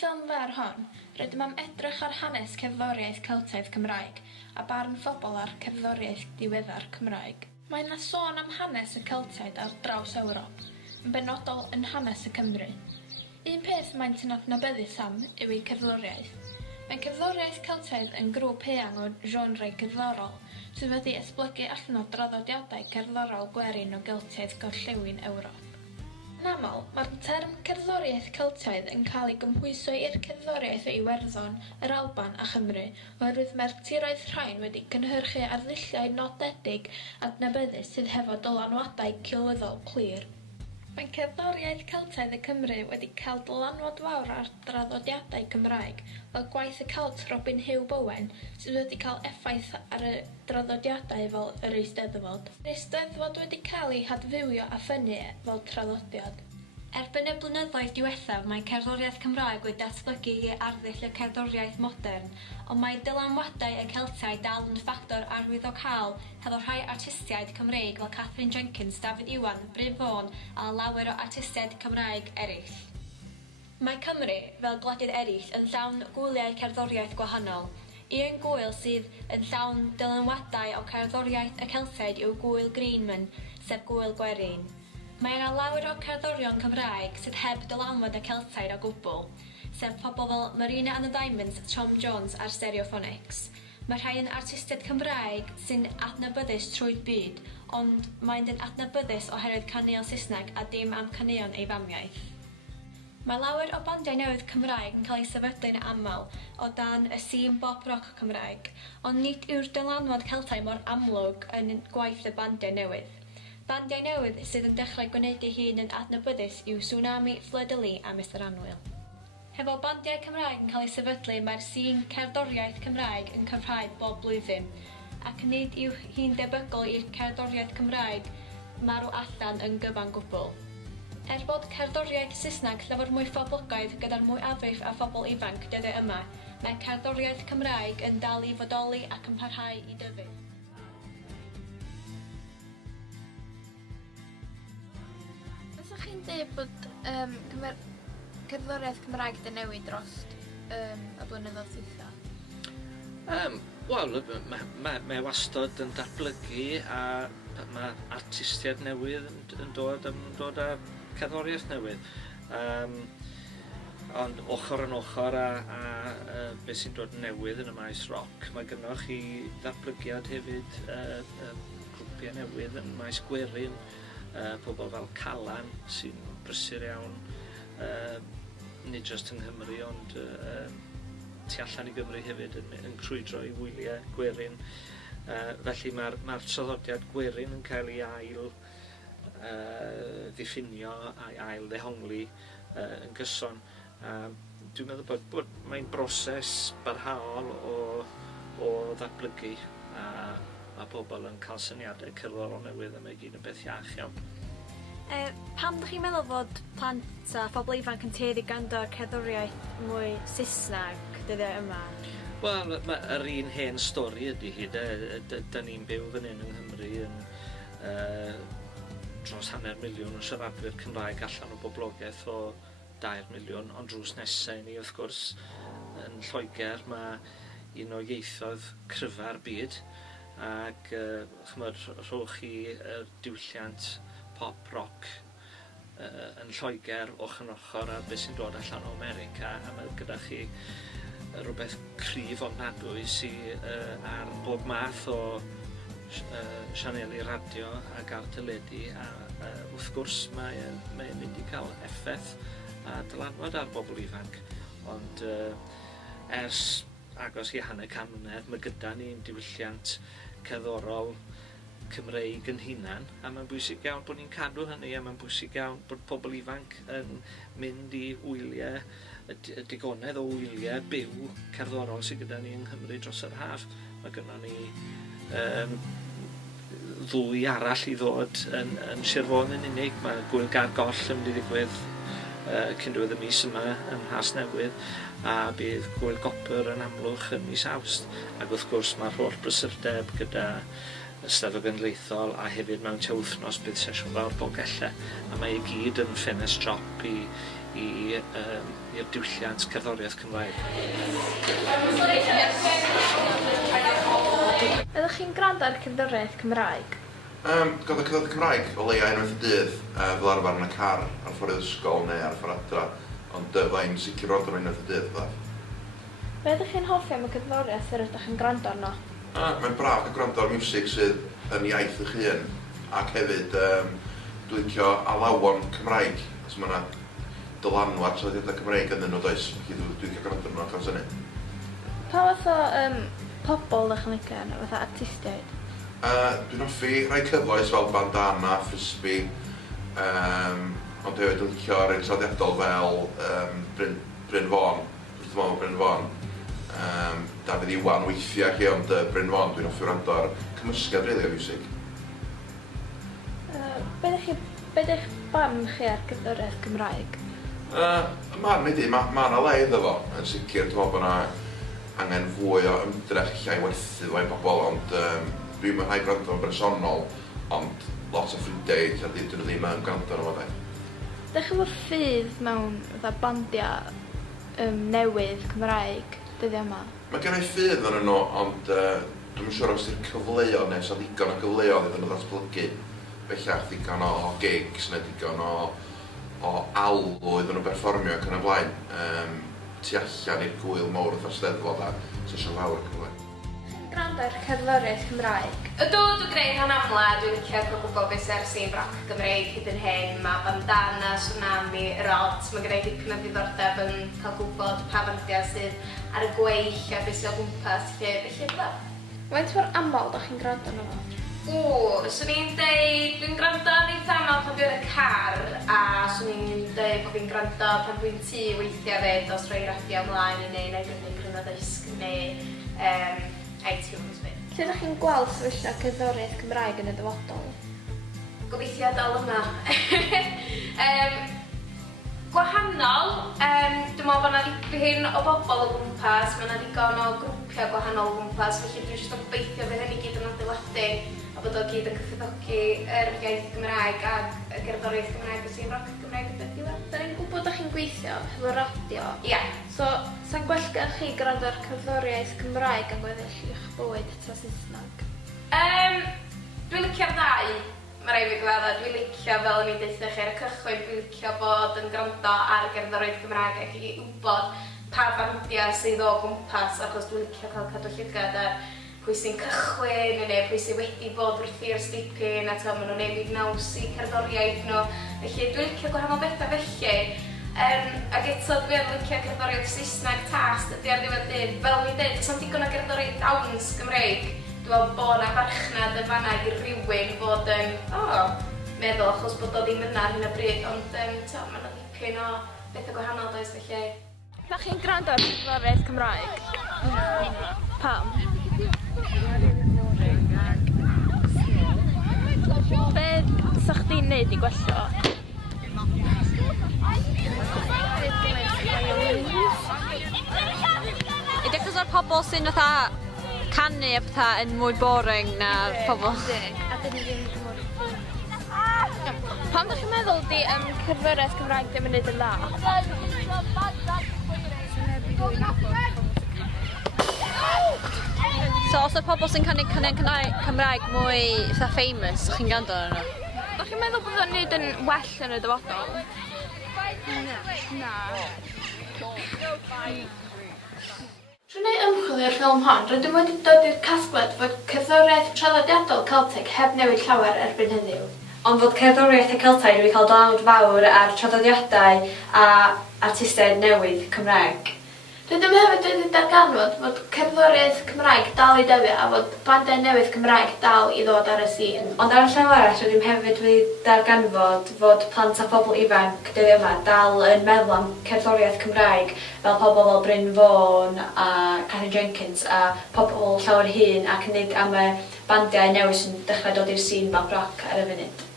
ffilm fer hon, rydym am edrych ar hanes cerddoriaeth Celtaidd Cymraeg a barn phobl ar cerddoriaeth diweddar Cymraeg. Mae yna sôn am hanes y Celtaidd ar draws Ewrop, yn benodol yn hanes y Cymru. Un peth maent yn adnabyddus am yw ei cerddoriaeth. Mae cerddoriaeth Celtaidd yn grŵp eang o genre cerddorol sydd wedi esblygu allan o draddodiadau cerddorol gwerin o Geltiaid gorllewin Ewrop. Yn aml, mae'r term cerddoriaeth Celtaidd yn cael ei gymhwyso i'r cerddoriaeth o Iwerddon, yr Alban a Chymru, oherwydd mae'r tiroedd rhain wedi cynhyrchu ar ddulliau nodedig adnabyddus sydd hefo dylanwadau culwyddol clir. Mae cerddoriaeth Celtaidd y Cymru wedi cael dylanwad fawr ar draddodiadau Cymraeg, fel gwaith y Celt Robin Huw Bowen, sydd wedi cael effaith ar y draddodiadau fel yr Eisteddfod. Yr Eisteddfod wedi cael ei hadfywio a ffynnu fel traddodiad. Erbyn y blynyddoedd diwethaf, mae cerddoriaeth Cymraeg wedi datblygu i arddull y cerddoriaeth modern, ond mae dylanwadau y Celtiaid dal yn ffactor arwyddocaol hefo rhai artistiaid Cymreig fel Catherine Jenkins, Dafydd Iwan, Bryn Fawn a lawer o artistiaid Cymraeg eraill. Mae Cymru, fel gwledydd eraill, yn llawn gwyliau cerddoriaeth gwahanol. Un gwyl sydd yn llawn dylanwadau o cerddoriaeth y Celtiaid yw gwyl Greenman, sef gwyl gwerin. Mae yna lawer o cerddorion Cymraeg sydd heb dylanwad y Celtiaid o gwbl, sef pobl fel Marina and the Diamonds, Tom Jones a'r Stereophonics. Mae rhai yn artistiaid Cymraeg sy'n adnabyddus trwy'r byd, ond mae'n adnabyddus oherwydd caneuon Saesneg a dim am caneuon ei famiaeth. Mae lawer o bandiau newydd Cymraeg yn cael ei sefydlu'n aml o dan y scene bop rock Cymraeg, ond nid yw'r dylanwad Celtaidd mor amlwg yn gwaith y bandiau newydd. Bandiau newydd sydd yn dechrau gwneud eu hun yn adnabyddus yw Tsunami, Fleur-de-Lis a Mr Annwyl. Hefo bandiau Cymraeg yn cael ei sefydlu, mae'r scene cerddoriaeth Cymraeg yn cyfrhau bob blwyddyn, ac nid yw hi'n debygol i'r cerddoriaeth Cymraeg marw allan yn gyfan gwbl. Bod cerddoriaeth Saesneg llawer mwy phoblogaidd gyda'r mwy afrif a phobl ifanc dyddiau yma, mae cerddoriaeth Cymraeg yn dal i fodoli ac yn parhau i dyfu. Fysach chi'n dweud bod cerddoriaeth Cymraeg wedi newid dros y blynyddoedd dwytha? Wel, mae wastad yn datblygu a mae artistiaid newydd yn dod â cerddoriaeth newydd. Ond ochr yn ochr a beth sy'n dod newydd yn y maes roc, mae gennych chi ddatblygiad hefyd grwpiau newydd yn maes gwerin, pobl fel Calan sy'n brysur iawn, nid jyst yng Nghymru ond tu allan i Gymru hefyd yn crwydro i wyliau gwerin. Felly mae'r traddodiad gwerin yn cael ei ail ddiffinio a'i ail ddehongli yn gyson. Dwi'n meddwl bod mae'n broses barhaol o ddatblygu a mae pobl yn cael syniadau cerddorol newydd a mae gyd yn beth iach iawn. Pam ydych chi'n meddwl fod plant a phobl ifanc yn tueddu gwrando'r cerddoriaeth mwy Saesneg dyddiau yma? Wel, yr un hen stori ydy hi. Da ni'n byw fan hyn yng Nghymru yn dros 500,000 o siaradwyr Cymraeg allan o boblogaeth o 2,000,000, ond drws nesaf i ni wrth gwrs yn Lloegr mae un o ieithoedd cryfa'r byd ac rhowch chi y diwylliant pop rock yn Lloegr ochr yn ochr a beth sy'n dod allan o America a mae gyda chi rhywbeth cryf ofnadwy sydd ar bob math o sianeli radio ac ar teledu a wrth gwrs mae'n mynd i cael effaith a dylanwad ar bobl ifanc ond ers agos i hanner can mlynedd mae gyda ni'n diwylliant cerddorol Cymreig yn hunan a mae'n bwysig iawn bod ni'n cadw hynny a mae'n bwysig iawn bod pobl ifanc yn mynd i wyliau, y digonedd o wyliau byw cerddorol sydd gyda ni yng Nghymru dros yr haf. Mae gyda ni ddwy arall i ddod yn Sir Fôn yn unig. Mae Gwyl Gar Goll yn mynd i ddigwydd cyn diwedd y mis yma yn Nhasnewydd a bydd Gwyl Gopr yn Amlwch yn mis Awst ac wrth gwrs mae'r holl brysurdeb gyda Eisteddfod Genedlaethol a hefyd mewn tua wythnos bydd sesiwn fawr Dolgella a mae i gyd yn ffenest drop i i'r diwylliant cerddoriaeth Cymraeg. Ydych chi'n gwrando ar cerddoriaeth Cymraeg? Gwrando cerddoriaeth Cymraeg o leia unwaith y dydd fel arfer yn y car ar ffordd i'r ysgol neu ar ffordd adra, ond fydda'n sicr roedd yn unwaith y dydd. Be ydych chi'n hoffi am y cerddoriaeth yr ydych chi'n gwrando arno? Mae'n braf cael gwrando ar music sydd yn iaith eich hun, ac hefyd dwi'n licio alawon Cymraeg, os mae yna dylanwad traddodiadau Cymraeg yn nhw does, felly dwi'n cael gwrando arno achos hynny. Pa fath o pobl ydych chi'n licio yno, fatha artistiaid? Dwi'n hoffi rhai cyfoes fel bandana, frisbee, ond hefyd dwi'n licio rhai traddodiadol fel Bryn Fawn, wrth ymwneud Bryn Fawn. Dafydd Iwan weithiau chi, ond Bryn Fawn dwi'n hoffi wrando ar cymysgedd rili o music. Be ydych barn chi ar cerddoriaeth Cymraeg? Ma'n mynd i, ma' na le iddo fo, yn sicr. Dwi'n meddwl bod yna angen fwy o ymdrech lle i werthu fo i bobl, ond dwi'n mynd rhaid gwrando yn bersonol, ond lot o ffrindiau lle dydyn nhw ddim yn gwrando arno fo. Ydych chi'n fawr ffydd mewn bandiau newydd Cymraeg dyddiau yma? Mae gen i ffydd yn nhw, ond dwi'n siŵr os yw'r cyfleoedd neu os yw'r digon o gyfleoedd iddyn nhw ddatblygu. Bellach ddigon o gigs neu digon o alw iddyn nhw berfformio ac yn y blaen. Tu allan i'r gwyl mawr wrth Steddfod a sesiwn fawr ac yn y blaen. Gwrando ar cerddoriaeth Cymraeg? Ydw, dwi'n gwneud hwn amla, dwi'n licio cael gwybod beth sy'n scene rock Gymreig hyd yn hyn. Mae bandana, tsunami, rods, mae gwneud dipyn o ddiddordeb yn cael gwybod pa bandiau sydd ar y gweill a beth sy'n o gwmpas lle, felly ydw. Faint mor aml ydych chi'n gwrando arno fo? Swn i'n dweud, dwi'n gwrando yn eitha aml pan dwi yn y car, a swn i'n dweud bod fi'n gwrando pan dwi'n tu weithiau fyd os rhoi radio ymlaen i neu brynu Gryno Ddysg neu iTunes fi. Lle ydych chi'n gweld sefyllfa cerddoriaeth Cymraeg yn y dyfodol? Gobeithio dal yma. Gwahanol, dwi'n meddwl bod yna dipyn o bobl o gwmpas, mae yna digon o grwpiau gwahanol o gwmpas, felly dwi'n jyst yn gobeithio bydd hynny gyd yn adeiladu a bod o gyd yn cyfforddiogi yr iaith Gymraeg a y gerddoriaeth Gymraeg a scene rock Gymraeg yn diwedd. Da ni'n gwybod ydych chi'n gweithio hefo radio. Ie. So, sa'n gwell gan chi gwrando ar cerddoriaeth Cymraeg yn gweddill i'ch bywyd ta Saesneg? Dwi'n licio'r ddau. Mae rai fi gyfadda, dwi'n licio fel o'n i'n deithio chi ar y cychwyn, dwi'n licio bod yn gwrando ar y gerddoriaeth Gymraeg ac i wybod pa bandiau sydd o gwmpas, achos dwi'n licio cael cadw llygad ar pwy sy'n cychwyn neu pwy sy'n wedi bod wrthi'r stipyn a maen nhw'n newid naws i cerddoriaeth nhw. Felly dwi'n licio gwahanol bethau felly. Ac eto dwi'n licio cerddoriaeth Saesneg tas, dydy ar ddiwedd dydd. Fel mi'n dweud, os am digon o gerddoriaeth dawns Gymreig, dwi'n meddwl bod yna farchnad yn fan'na i rywun fod yn meddwl achos bod o ddim yna ar hyn o bryd, ond mae yna dipyn o bethau gwahanol does felly. Ydych chi'n gwrando ar cerddoriaeth Cymraeg? Pam? Be sa chdi'n neud i gwella? Ydy achos o'r pobl sy'n fatha canu a fatha yn mwy boring na'r pobl? A dyn ni ddim mor pam ydych chi'n meddwl di cerddoriaeth Cymraeg ddim yn neud yn dda? So os y pobl sy'n canu Cymraeg mwy fatha famous, chi'n gwrando arno? Ydych chi'n meddwl bod o'n neud yn well yn y dyfodol? Na. Trwy wneud ymchwil i'r ffilm hon, rydym wedi dod i'r casgliad fod cerddoriaeth traddodiadol Celtic heb newid llawer erbyn heddiw. Ond fod cerddoriaeth y Celtaidd wedi cael dod fawr ar traddodiadau a artistiaid newydd Cymraeg. Rydym hefyd wedi darganfod fod cerddoriaeth Cymraeg dal i dyfu a fod bandiau newydd Cymraeg dal i ddod ar y sîn. Ond ar y llaw arall, rydym hefyd wedi darganfod fod plant a phobl ifanc dyddiau yma dal yn meddwl am cerddoriaeth Cymraeg fel pobl fel Bryn Fawn a Catherine Jenkins a pobl llawer hŷn ac yn neud am y bandiau newydd sy'n dechrau dod i'r sîn fel roc ar y funud.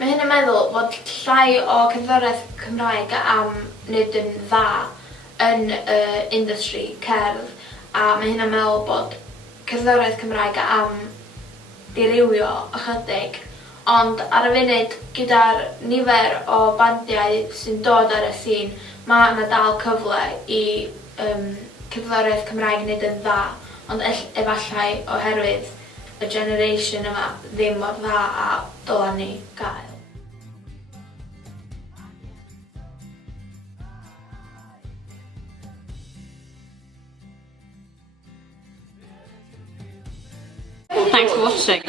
Mae hyn yn meddwl fod llai o cerddoriaeth Cymraeg am wneud yn dda yn industry cerdd a mae hyn yn meddwl bod cerddoriaeth Cymraeg am dirywio ychydig Ond ar y funud, gyda'r nifer o bandiau sy'n dod ar y sîn, mae yna dal cyfle i cerddoriaeth Cymraeg wneud yn dda. Ond efallai oherwydd y generation yma ddim mor dda a dylan ni gael. Thanks for watching.